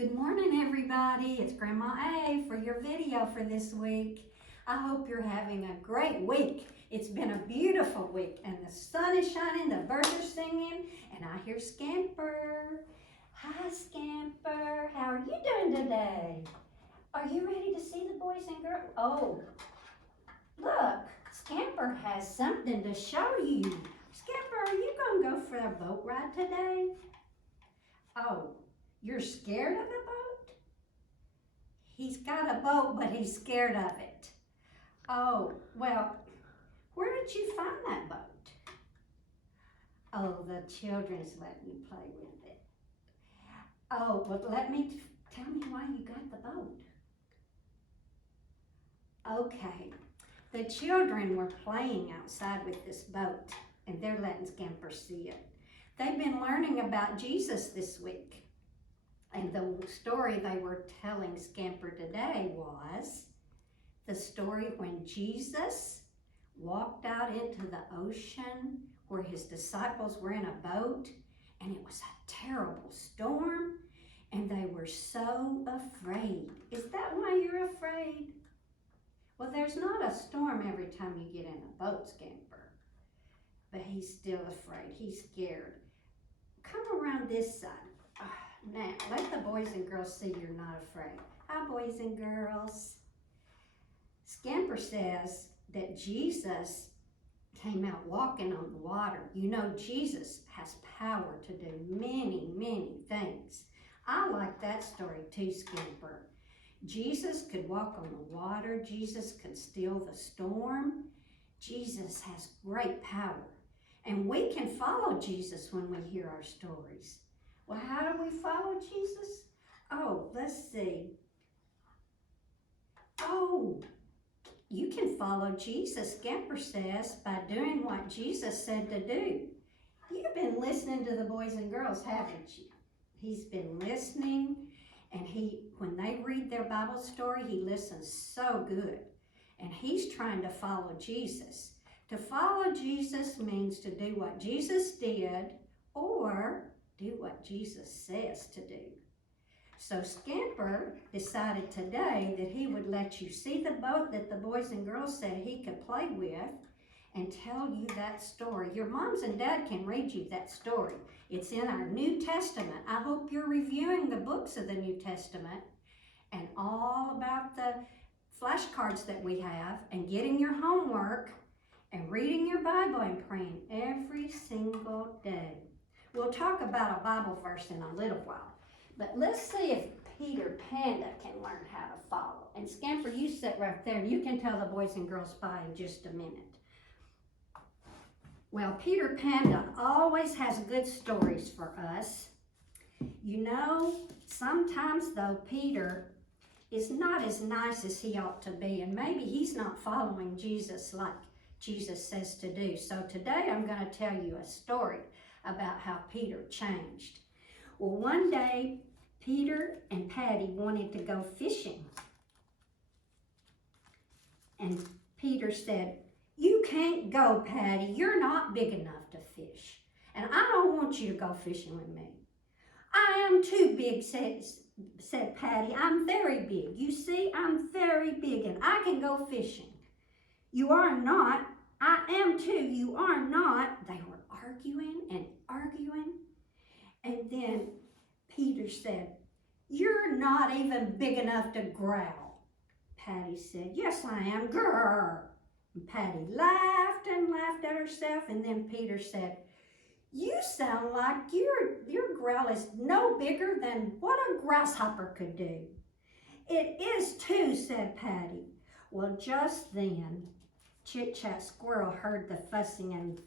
Good morning, everybody. It's Grandma A for your video for this week. I hope you're having a great week. It's been a beautiful week, and the sun is shining, the birds are singing, and I hear Scamper. Hi, Scamper. How are you doing today? Are you ready to see the boys and girls? Oh, look, Scamper has something to show you. Scamper, are you going to go for a boat ride today? Oh, you're scared of the boat? He's got a boat, but he's scared of it. Oh, well, where did you find that boat? Oh, the children's letting you play with it. Oh, well, tell me why you got the boat. Okay, the children were playing outside with this boat, and they're letting Scamper see it. They've been learning about Jesus this week. And the story they were telling Scamper today was the story when Jesus walked out into the ocean where his disciples were in a boat, and it was a terrible storm, and they were so afraid. Is that why you're afraid? Well, there's not a storm every time you get in a boat, Scamper. But he's still afraid. He's scared. Come around this side. Now, let the boys and girls see you're not afraid. Hi, boys and girls. Scamper says that Jesus came out walking on the water. You know, Jesus has power to do many, many things. I like that story too, Scamper. Jesus could walk on the water. Jesus could still the storm. Jesus has great power. And we can follow Jesus when we hear our stories. Well, how do we follow Jesus? Oh, let's see. Oh, you can follow Jesus, Scamper says, by doing what Jesus said to do. You've been listening to the boys and girls, haven't you? He's been listening, and when they read their Bible story, he listens so good. And he's trying to follow Jesus. To follow Jesus means to do what Jesus did or do what Jesus says to do. So Scamper decided today that he would let you see the boat that the boys and girls said he could play with and tell you that story. Your moms and dad can read you that story. It's in our New Testament. I hope you're reviewing the books of the New Testament and all about the flashcards that we have and getting your homework and reading your Bible and praying every single day. We'll talk about a Bible verse in a little while, but let's see if Peter Panda can learn how to follow. And Scamper, you sit right there and you can tell the boys and girls bye in just a minute. Well, Peter Panda always has good stories for us. You know, sometimes though, Peter is not as nice as he ought to be, and maybe he's not following Jesus like Jesus says to do. So today I'm going to tell you a story about how Peter changed. Well, one day, Peter and Patty wanted to go fishing. And Peter said, "You can't go, Patty. You're not big enough to fish. And I don't want you to go fishing with me." "I am too big," said Patty. "I'm very big. You see, I'm very big and I can go fishing." "You are not." "I am too. You are not." They were arguing and arguing. And then Peter said, "You're not even big enough to growl." Patty said, "Yes, I am. Grrr." And Patty laughed and laughed at herself. And then Peter said, "You sound like your growl is no bigger than what a grasshopper could do." "It is too," said Patty. Well, just then, Chit Chat Squirrel heard the fussing and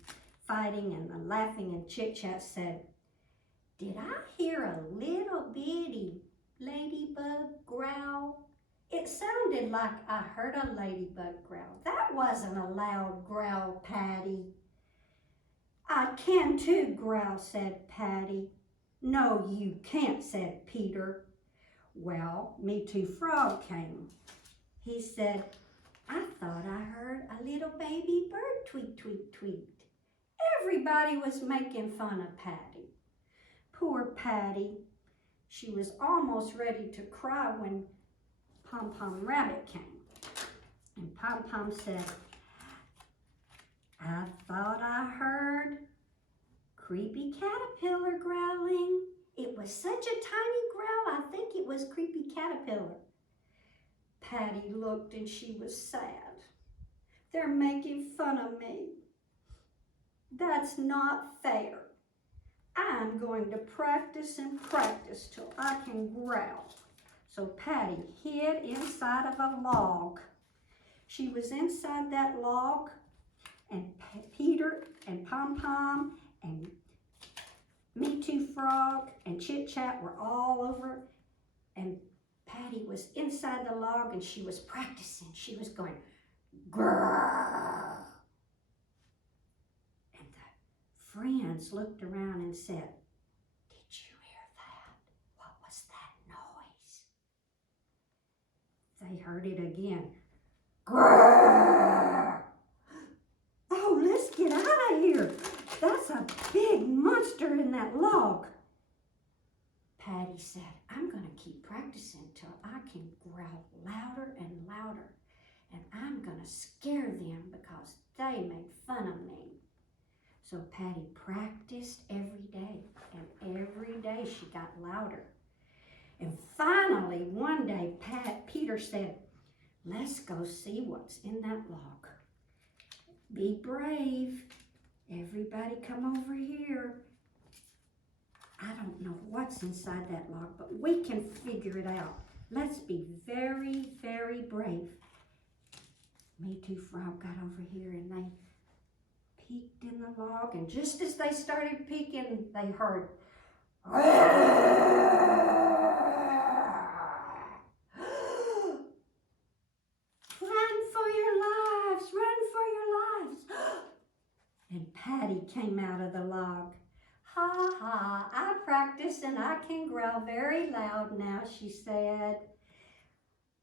fighting and the laughing, and Chit Chat said, "Did I hear a little bitty ladybug growl? It sounded like I heard a ladybug growl. That wasn't a loud growl, Patty." "I can too growl," said Patty. "No, you can't," said Peter. Well, Me Too Frog came. He said, "I thought I heard a little baby bird tweet, tweet, tweet." Everybody was making fun of Patty. Poor Patty. She was almost ready to cry when Pom Pom Rabbit came. And Pom Pom said, I thought I heard Creepy Caterpillar growling. It was such a tiny growl, I think it was Creepy Caterpillar. Patty looked and she was sad. They're making fun of me. That's not fair. I'm going to practice and practice till I can growl. So Patty hid inside of a log. She was inside that log, and Peter and Pom Pom and Me Too Frog and Chit Chat were all over, and Patty was inside the log and she was practicing. She was going, grrr. And the friends looked around and said, did you hear that? What was that noise? They heard it again. Grrr. Oh, let's get out of here. That's a big monster in that log. Patty said, I'm going to keep practicing till I can growl louder and louder. And I'm going to scare them because they made fun of me. So Patty practiced every day, and every day she got louder. And finally, one day, Peter said, let's go see what's in that log. Be brave. Everybody come over here. I don't know what's inside that log, but we can figure it out. Let's be very, very brave. Me Too Frog got over here and they peeked in the log, and just as they started peeking, they heard, run for your lives, run for your lives. And Patty came out of the log. Ha ha, I practiced and I can growl very loud now, she said.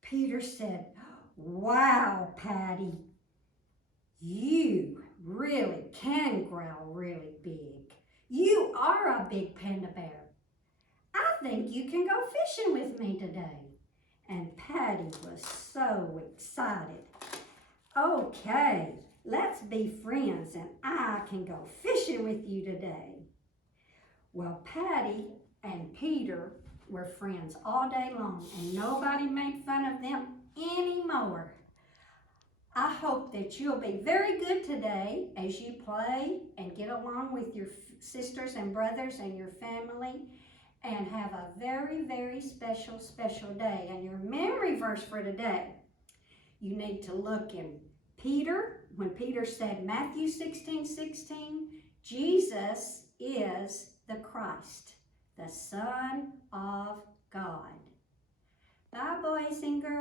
Peter said, wow, Patty, you really can growl really big. You are a big panda bear. I think you can go fishing with me today. And Patty was so excited. Okay, let's be friends and I can go fishing with you today. Well, Patty and Peter were friends all day long, and nobody made fun of them anymore. I hope that you'll be very good today as you play and get along with your sisters and brothers and your family, and have a very, very special, special day. And your memory verse for today, you need to look in Peter, when Peter said, Matthew 16:16, Jesus is the Christ, the Son of God. Bye, boys and girls.